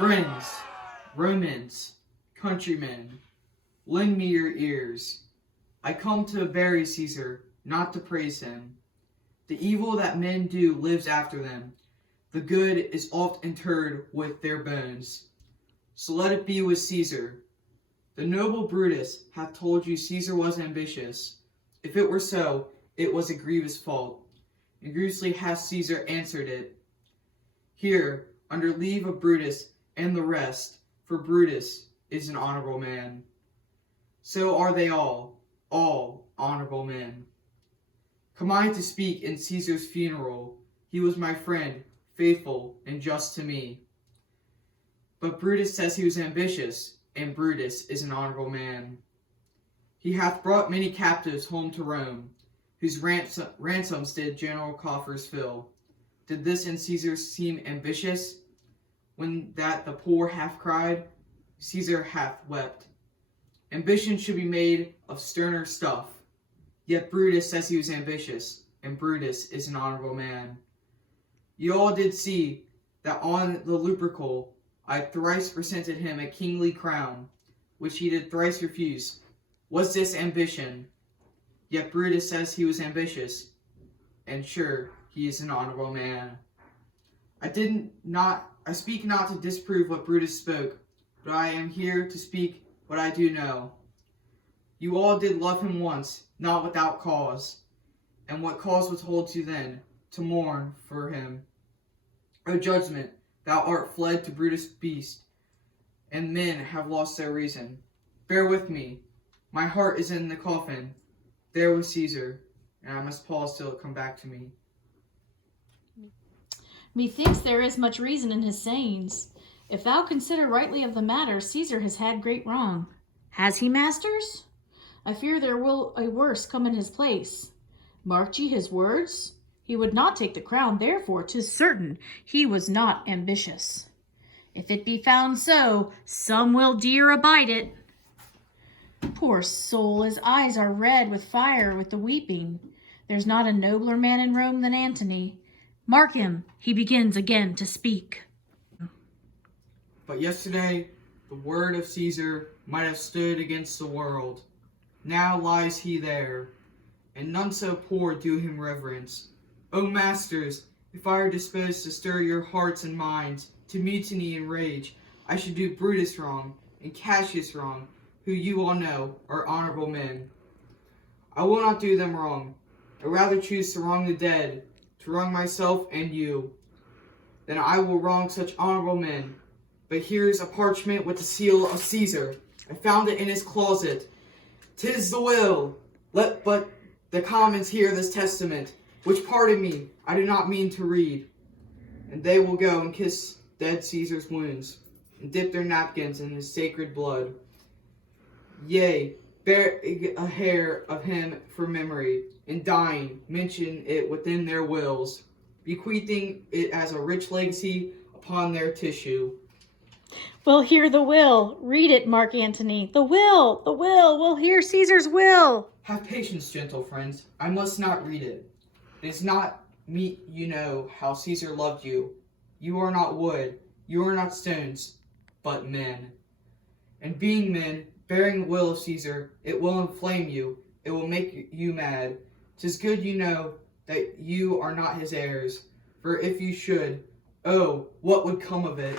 Friends, Romans, countrymen, lend me your ears. I come to bury Caesar, not to praise him. The evil that men do lives after them. The good is oft interred with their bones. So let it be with Caesar. The noble Brutus hath told you Caesar was ambitious. If it were so, it was a grievous fault, and grievously hath Caesar answered it. Here, under leave of Brutus and the rest, for Brutus is an honorable man. So are they all honorable men. Come I to speak in Caesar's funeral, he was my friend, faithful and just to me. But Brutus says he was ambitious, and Brutus is an honorable man. He hath brought many captives home to Rome, whose ransoms did general coffers fill. Did this in Caesar seem ambitious? When that the poor hath cried, Caesar hath wept. Ambition should be made of sterner stuff. Yet Brutus says he was ambitious, and Brutus is an honorable man. You all did see that on the Lupercal I thrice presented him a kingly crown, which he did thrice refuse. Was this ambition? Yet Brutus says he was ambitious, and sure, he is an honorable man. I speak not to disprove what Brutus spoke, but I am here to speak what I do know. You all did love him once, not without cause. And what cause withholds you then, to mourn for him? O judgment, thou art fled to Brutus' beast, and men have lost their reason. Bear with me, my heart is in the coffin, there with Caesar, and I must pause till it come back to me. Methinks there is much reason in his sayings. If thou consider rightly of the matter, Caesar has had great wrong. Has he, masters? I fear there will a worse come in his place. Marked ye his words? He would not take the crown, therefore 'tis certain he was not ambitious. If it be found so, some will dear abide it. Poor soul, his eyes are red with fire with the weeping. There's not a nobler man in Rome than Antony. Mark him, he begins again to speak. But yesterday the word of Caesar might have stood against the world. Now lies he there, and none so poor do him reverence. O masters, if I are disposed to stir your hearts and minds to mutiny and rage, I should do Brutus wrong and Cassius wrong, who you all know are honorable men. I will not do them wrong. I rather choose to wrong the dead, to wrong myself and you, than I will wrong such honorable men. But here's a parchment with the seal of Caesar. I found it in his closet. 'Tis the will. Let but the commons hear this testament, which, pardon me, I do not mean to read. And they will go and kiss dead Caesar's wounds, and dip their napkins in his sacred blood. Yea, bear a hair of him for memory, and dying, mention it within their wills, bequeathing it as a rich legacy upon their tissue. We'll hear the will. Read it, Mark Antony. The will. We'll hear Caesar's will. Have patience, gentle friends. I must not read it. It is not meet you know how Caesar loved you. You are not wood, you are not stones, but men. And being men, bearing the will of Caesar, it will inflame you, it will make you mad. 'Tis good you know that you are not his heirs, for if you should, oh, what would come of it?